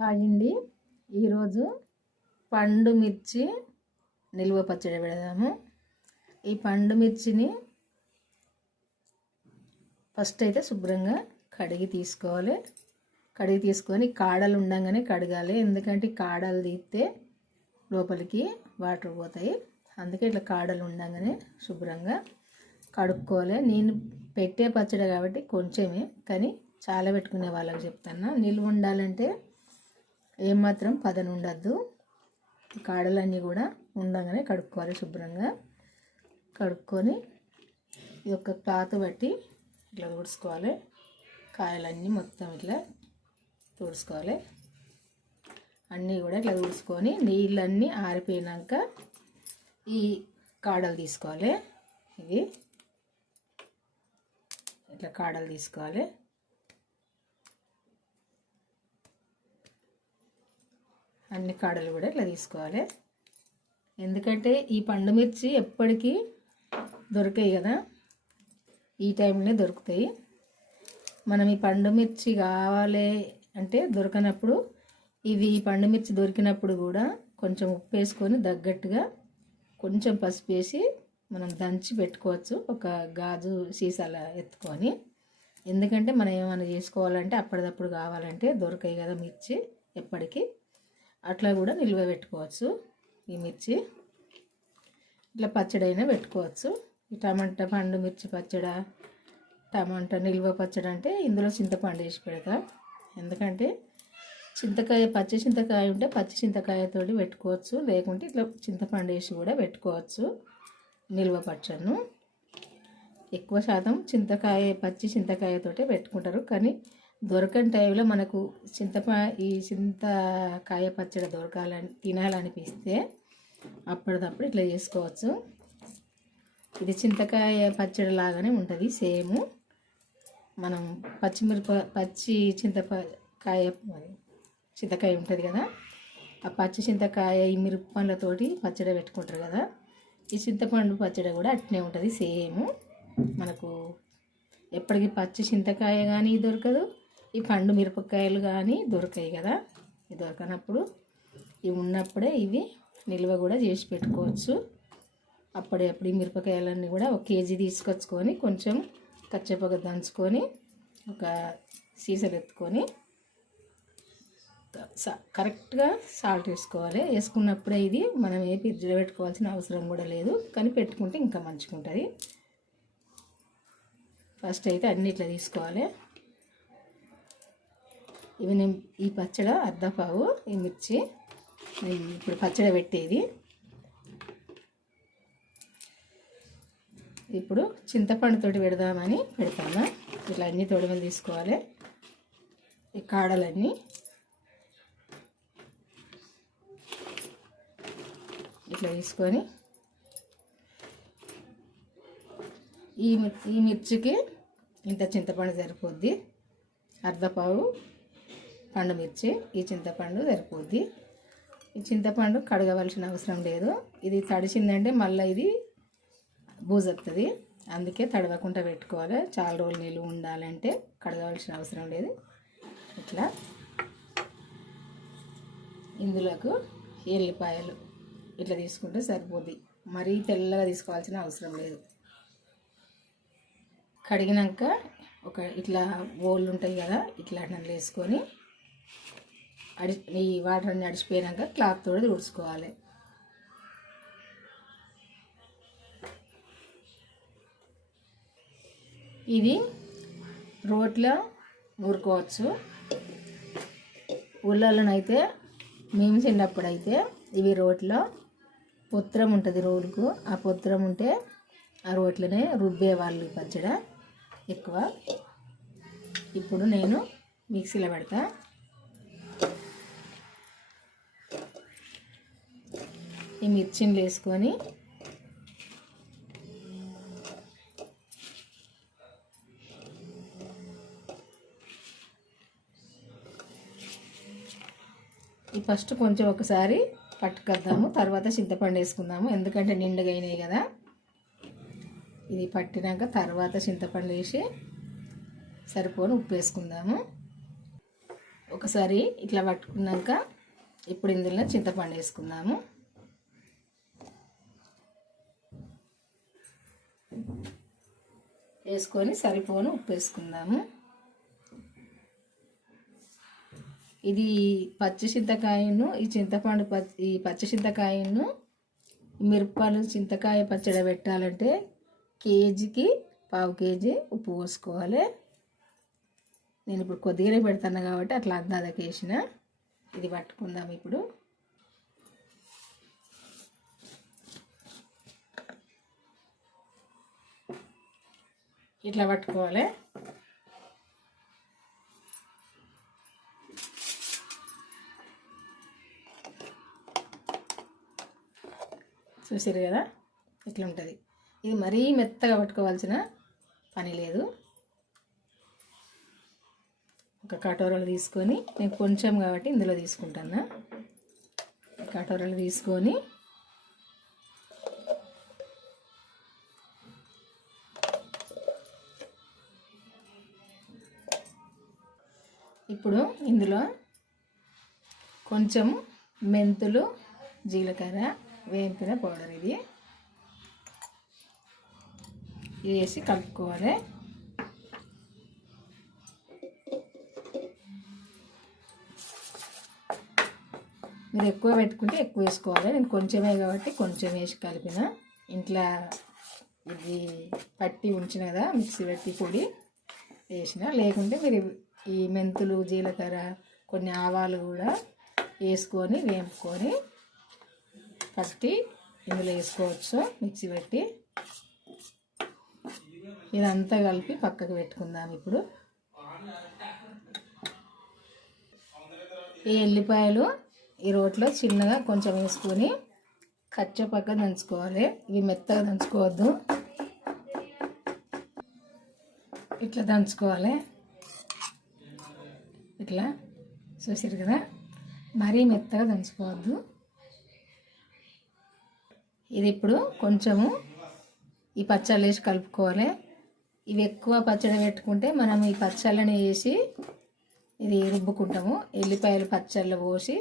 Hi అండి. ఈరోజు పండు మిర్చి నిల్వ పచ్చడి పెడదాము. ఈ పండు మిర్చిని ఫస్ట్ అయితే శుభ్రంగా కడిగి తీసుకోవాలి. కడిగి తీసుకొని కాడలు ఉండగానే కడగాలి, ఎందుకంటే కాడలు తీస్తే లోపలికి వాటర్ పోతాయి. అందుకే ఇట్లా కాడలు ఉండగానే శుభ్రంగా కడుక్కోవాలి. నేను పెట్టే పచ్చడి కాబట్టి కొంచెమే, కానీ చాలా పెట్టుకునే వాళ్ళకి చెప్తాను. నిల్వ ఉండాలంటే ఏమాత్రం పదన ఉండద్దు. కాడలన్నీ కూడా ఉండగానే కడుక్కోవాలి. శుభ్రంగా కడుక్కొని ఈ యొక్క క్లాత్ బట్టి ఇట్లా తుడుచుకోవాలి. కాయలన్నీ మొత్తం ఇట్లా తుడుచుకోవాలి. అన్నీ కూడా ఇట్లా తుడుచుకొని నీళ్ళన్నీ ఆరిపోయినాక ఈ కాడలు తీసుకోవాలి. ఇవి ఇట్లా కాడలు తీసుకోవాలి. అన్ని కాడలు కూడా ఇట్లా తీసుకోవాలి. ఎందుకంటే ఈ పండు మిర్చి ఎప్పటికీ దొరికాయి కదా, ఈ టైంలో దొరుకుతాయి. మనం ఈ పండు మిర్చి కావాలి అంటే దొరకనప్పుడు ఇవి ఈ పండు మిర్చి దొరికినప్పుడు కూడా కొంచెం ఉప్పు వేసుకొని తగ్గట్టుగా కొంచెం పసుపు వేసి మనం దంచి పెట్టుకోవచ్చు, ఒక గాజు సీసాల ఎత్తుకొని. ఎందుకంటే మనం ఏమైనా చేసుకోవాలంటే అప్పటిదప్పుడు కావాలంటే దొరకాయి కదా మిర్చి ఎప్పటికీ, అట్లా కూడా నిల్వ పెట్టుకోవచ్చు. ఈ మిర్చి ఇట్లా పచ్చడి అయినా పెట్టుకోవచ్చు. ఈ టమాటా పండు మిర్చి పచ్చడి, టమాటా నిల్వ పచ్చడి అంటే ఇందులో చింతపండు వేసి పెడతా. ఎందుకంటే చింతకాయ, పచ్చి చింతకాయ ఉంటే పచ్చి చింతకాయతో పెట్టుకోవచ్చు, లేకుంటే ఇట్లా చింతపండు వేసి కూడా పెట్టుకోవచ్చు నిల్వ పచ్చడిను. ఎక్కువ శాతం పచ్చి చింతకాయతోటే పెట్టుకుంటారు, కానీ దొరకని టైంలో మనకు ఈ చింతకాయ పచ్చడి తినాలనిపిస్తే అప్పటిదప్పుడు ఇట్లా చేసుకోవచ్చు. ఇది చింతకాయ పచ్చడి లాగానే ఉంటుంది సేమ్. మనం పచ్చి చింతకాయ ఉంటుంది కదా, ఆ పచ్చి చింతకాయ ఈ మిరప పండ్లతోటి పచ్చడి పెట్టుకుంటారు కదా, ఈ చింతపండు పచ్చడి కూడా అట్నే ఉంటుంది సేమ్. మనకు ఎప్పటికీ పచ్చి చింతకాయ కానీ దొరకదు, ఈ పండు మిరపకాయలు కానీ దొరకాయి కదా. ఇది దొరకనప్పుడు ఇవి ఉన్నప్పుడే ఇవి నిల్వ కూడా చేసి పెట్టుకోవచ్చు. అప్పుడప్పుడు ఈ మిరపకాయలన్నీ కూడా 1 కేజీ తీసుకొచ్చుకొని కొంచెం కచ్చెపగ దంచుకొని ఒక సీసాలు ఎత్తుకొని కరెక్ట్గా సాల్ట్ వేసుకోవాలి. వేసుకున్నప్పుడే ఇది మనం ఫ్రిడ్జ్లో పెట్టుకోవాల్సిన అవసరం కూడా లేదు, కానీ పెట్టుకుంటే ఇంకా మంచిగా ఉంటుంది. ఫస్ట్ అయితే అన్ని ఇట్లా తీసుకోవాలి. ఇవి నేను ఈ పచ్చడి అర్ధపావు ఈ మిర్చి ఇప్పుడు పచ్చడి పెట్టేది. ఇప్పుడు చింతపండుతోటి పెడదామని పెడతాను. ఇట్లా అన్ని తొడిమలు తీసుకోవాలి. ఈ కాడలన్నీ ఇట్లా తీసుకొని ఈ మిర్చికి ఇంత చింతపండు సరిపోద్ది. అర్ధపావు పండు మిర్చి, ఈ చింతపండు సరిపోద్ది. ఈ చింతపండు కడగవలసిన అవసరం లేదు. ఇది తడిసిందంటే మళ్ళీ ఇది బూజొస్తుంది, అందుకే తడవకుండా పెట్టుకోవాలి. చాలా రోజులు నిలువ ఉండాలంటే కడగవలసిన అవసరం లేదు. ఇట్లా ఇందులోకి ఎల్లిపాయలు ఇట్లా తీసుకుంటే సరిపోద్ది, మరీ తెల్లగా తీసుకోవాల్సిన అవసరం లేదు. కడిగినాక ఇట్లా ఓళ్ళు ఉంటాయి కదా, ఇట్లా నన్ను వేసుకొని ఈ వాటర్ అన్ని అడిచిపోయినాక క్లాత్ తోటి తుడుచుకోవాలి. ఇది రోట్లో నూరుకోవచ్చు. ఊళ్ళలోనైతే మేము చిన్నప్పుడైతే ఇవి రోట్లో పొత్రం ఉంటుంది రోలుకు, ఆ పొత్రం ఉంటే ఆ రోట్లోనే రుబ్బేవాళ్ళు పచ్చడి ఎక్కువ. ఇప్పుడు నేను మిక్సీలో పెడతా. ఈ మిర్చిని వేసుకొని ఫస్ట్ కొంచెం ఒకసారి పట్టుకొద్దాము, తర్వాత చింతపండు వేసుకుందాము. ఎందుకంటే నిండుగా అయినాయి కదా. ఇది పట్టినాక తర్వాత చింతపండు వేసి సరిపోని ఉప్పు వేసుకుందాము. ఒకసారి ఇట్లా పట్టుకున్నాక ఇప్పుడు ఇందులో చింతపండు వేసుకుందాము. వేసుకొని సరిపోను ఉప్పు వేసుకుందాము. ఇది పచ్చి చింతకాయను ఈ చింతపండు ఈ పచ్చి చింతకాయను మిరపలు చింతకాయ పచ్చడి పెట్టాలంటే కేజీకి 1/2 కేజీ ఉప్పు పోసుకోవాలి. నేను ఇప్పుడు కొద్దిగానే పెడతాను కాబట్టి అట్లా అందాదకి వేసిన. ఇది పట్టుకుందాం. ఇప్పుడు ఇట్లా పట్టుకోవాలి. చూసారు కదా ఇట్లా ఉంటుంది. ఇది మరీ మెత్తగా పట్టుకోవాల్సిన పని లేదు. ఒక కటోరలు తీసుకొని, నేను కొంచెం కాబట్టి ఇందులో తీసుకుంటాను. కటోరలు తీసుకొని ఇప్పుడు ఇందులో కొంచెం మెంతులు, జీలకర్ర వేంపిన పౌడర్ ఇది వేసి కలుపుకోవాలి. మీరు ఎక్కువ పెట్టుకుంటే ఎక్కువ వేసుకోవాలి. నేను కొంచెమే కాబట్టి కొంచెం వేసి కలిపిన. ఇంట్లో ఇది పట్టి ఉంచిన కదా మిక్సీ పెట్టి పొడి వేసిన. లేకుంటే మీరు ఈ మెంతులు, జీలకర్ర, కొన్ని ఆవాలు కూడా వేసుకొని వేపుకొని పట్టి ఇందులో వేసుకోవచ్చు మిక్సీ పెట్టి. ఇదంతా కలిపి పక్కకు పెట్టుకుందాం. ఇప్పుడు ఈ ఎల్లిపాయలు ఈ రోట్లో చిన్నగా కొంచెం వేసుకొని కచ్చపక్క దంచుకోవాలి. ఇవి మెత్తగా దంచుకోవద్దు, ఇట్లా దంచుకోవాలి. ఇట్లా చూసారు కదా, మరీ మెత్తగా దంచుకోవద్దు. ఇది ఇప్పుడు కొంచెము ఈ పచ్చళ్ళు వేసి కలుపుకోవాలి. ఇవి ఎక్కువ పచ్చడి పెట్టుకుంటే మనం ఈ పచ్చళ్ళని వేసి ఇది రుబ్బుకుంటాము. ఎల్లిపాయలు పచ్చళ్ళు పోసి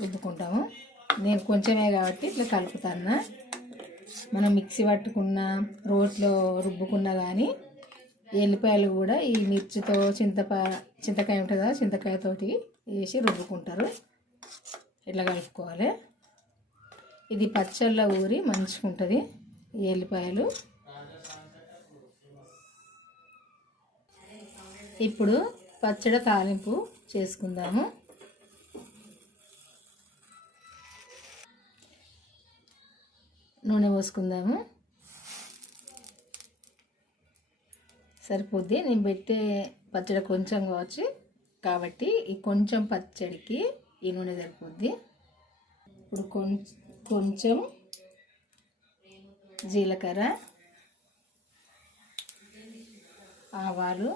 రుబ్బుకుంటాము. నేను కొంచెమే కాబట్టి ఇట్లా కలుపుతాను. మనం మిక్సీ పట్టుకున్న, రోట్లో రుబ్బుకున్నా కానీ ఎల్లిపాయలు కూడా ఈ మిర్చితో చింతకాయ ఉంటుంది కదా, చింతకాయతోటి వేసి రుబ్బుకుంటారు. ఇట్లా కలుపుకోవాలి. ఇది పచ్చళ్ళ ఊరి మంచిగా ఉంటుంది ఈ ఎల్లిపాయలు. ఇప్పుడు పచ్చడి తాలింపు చేసుకుందాము. నూనె పోసుకుందాము. సరిపోద్ది. నేను పెట్టే పచ్చడి కొంచెం కావచ్చు కాబట్టి ఈ కొంచెం పచ్చడికి ఈ నూనె సరిపోద్ది. ఇప్పుడు కొంచెం జీలకర్ర, ఆవాలు,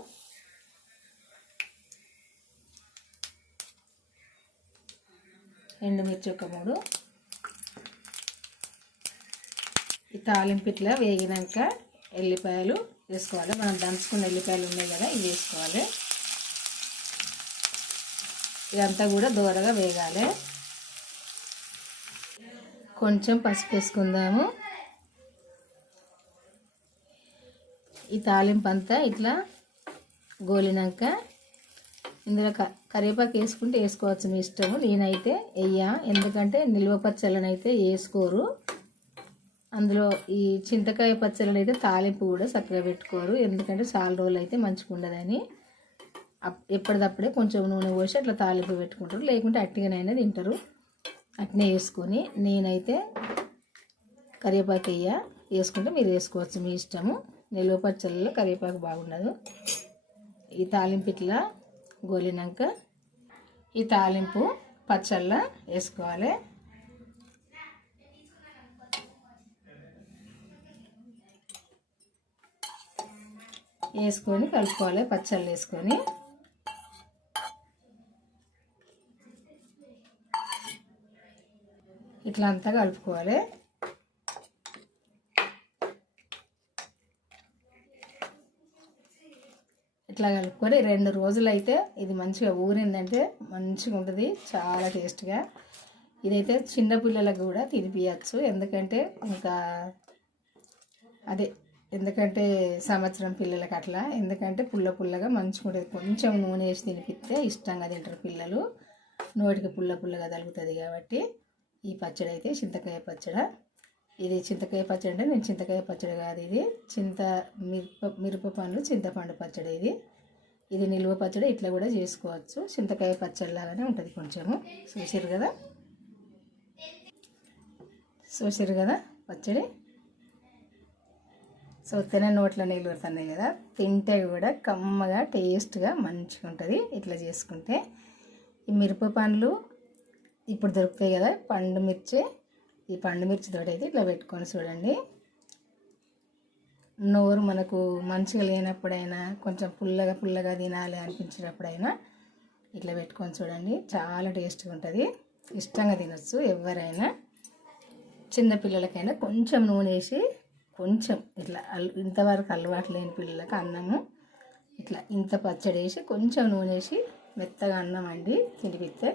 ఎండుమిర్చి ఒక 3. ఈ తాలింపు ఇట్లా వేగినాక ఎల్లిపాయలు వేసుకోవాలి. మనం దంచుకున్న ఎల్లిపాయలు ఉన్నాయి కదా, ఇవి వేసుకోవాలి. ఇదంతా కూడా దూరగా వేగాలి. కొంచెం పసుపు వేసుకుందాము. ఈ తాలింపు అంతా ఇట్లా గోలినాక ఇందులో కరివేపాకు వేసుకుంటే వేసుకోవచ్చు, మీ ఇష్టము. నేనైతే ఎందుకంటే నిల్వ పచ్చళ్ళని అయితే వేసుకోరు. అందులో ఈ చింతకాయ పచ్చళ్ళని అయితే తాలింపు కూడా చక్కగా పెట్టుకోరు, ఎందుకంటే చాలా రోజులు అయితే మంచిగా ఉండదని. ఎప్పటిదప్పుడే కొంచెం నూనె పోసి అట్లా తాలింపు పెట్టుకుంటారు. లేకుంటే అట్టిగానైనా తింటారు. అట్నే వేసుకొని, నేనైతే కరివేపాకు వేసుకుంటే మీరు వేసుకోవచ్చు, మీ ఇష్టము. నిల్వ పచ్చళ్ళలో కరివేపాకు బాగుండదు. ఈ తాలింపు ఇట్లా గోలినాక ఈ తాలింపు పచ్చళ్ళ వేసుకోవాలి. వేసుకొని కలుపుకోవాలి. పచ్చళ్ళు వేసుకొని ఇట్లా అంతా కలుపుకోవాలి. ఇట్లా కలుపుకొని 2 రోజులు అయితే ఇది మంచిగా ఊరిందంటే మంచిగా ఉంటుంది, చాలా టేస్ట్గా. ఇదైతే చిన్నపిల్లలకు కూడా తినిపించచ్చు, ఎందుకంటే ఇంకా అదే ఎందుకంటే సంవత్సరం పిల్లలకి అట్లా, ఎందుకంటే పుల్ల పుల్లగా మంచిగా ఉంటుంది. కొంచెం నూనె వేసి తినిపిస్తే ఇష్టంగా తింటారు పిల్లలు, నోటికి పుల్ల పుల్లగా తగులుతుంది. కాబట్టి ఈ పచ్చడి అయితే చింతకాయ పచ్చడి. ఇది చింతకాయ పచ్చడి అంటే నేను చింతకాయ పచ్చడి కాదు, ఇది మిరప పండ్లు చింతపండు పచ్చడి. ఇది నిల్వ పచ్చడి, ఇట్లా కూడా చేసుకోవచ్చు. చింతకాయ పచ్చడి లాగానే ఉంటుంది కొంచెము. చూసారు కదా పచ్చడి. చూస్తేనే నోట్లో నీళ్ళు పడుతున్నాయి కదా, తింటే కూడా కమ్మగా టేస్ట్గా మంచిగా ఉంటుంది ఇట్లా చేసుకుంటే. ఈ మిరప పండ్లు ఇప్పుడు దొరుకుతాయి కదా, పండు మిర్చి, ఈ పండు మిర్చితో అయితే ఇట్లా పెట్టుకొని చూడండి. నోరు మనకు మంచిగా లేనప్పుడైనా, కొంచెం పుల్లగా పుల్లగా తినాలి అనిపించినప్పుడైనా ఇట్లా పెట్టుకొని చూడండి, చాలా టేస్ట్గా ఉంటుంది. ఇష్టంగా తినచ్చు ఎవరైనా, చిన్నపిల్లలకైనా. కొంచెం నూనె వేసి కొంచెం ఇట్లా ఇంతవరకు అలవాటు లేని పిల్లలకి అన్నము ఇట్లా ఇంత పచ్చడి వేసి కొంచెం నూనె వేసి మెత్తగా అన్నం వండి తినిపిస్తే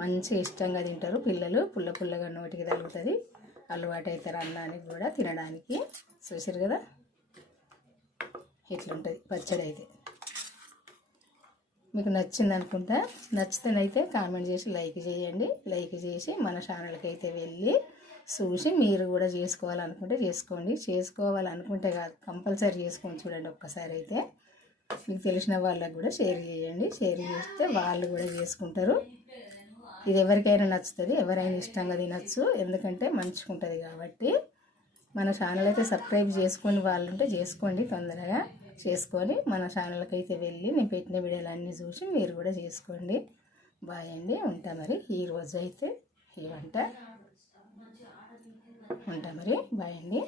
మంచిగా ఇష్టంగా తింటారు పిల్లలు. పుల్ల పుల్లగా నోటికి తగులుతుంది, అలవాటు అవుతారు అన్నానికి కూడా తినడానికి. చూసారు కదా ఇట్లుంటుంది పచ్చడి. అయితే మీకు నచ్చింది అనుకుంటా. నచ్చితేనైతే కామెంట్ చేసి లైక్ చేయండి. లైక్ చేసి మన ఛానల్కి అయితే వెళ్ళి చూసి మీరు కూడా చేసుకోవాలనుకుంటే చేసుకోండి. చేసుకోవాలనుకుంటే కాదు, కంపల్సరీ చేసుకొని చూడండి ఒక్కసారి. అయితే మీకు తెలిసిన వాళ్ళకు కూడా షేర్ చేయండి. షేర్ చేస్తే వాళ్ళు కూడా చేసుకుంటారు. ఇది ఎవరికైనా నచ్చుతుంది, ఎవరైనా ఇష్టంగా తినచ్చు, ఎందుకంటే మంచిగా ఉంటుంది కాబట్టి. మన ఛానల్ అయితే సబ్స్క్రైబ్ చేసుకొని వాళ్ళు ఉంటే చేసుకోండి, తొందరగా చేసుకొని మన ఛానల్కి అయితే వెళ్ళి నేను పెట్టిన వీడియోలు అన్నీ చూసి మీరు కూడా చేసుకోండి. బాయ్ అండి, ఉంటా మరి. ఈరోజు అయితే ఈ వంట ఉంటా మరి. బాయ్ అండి.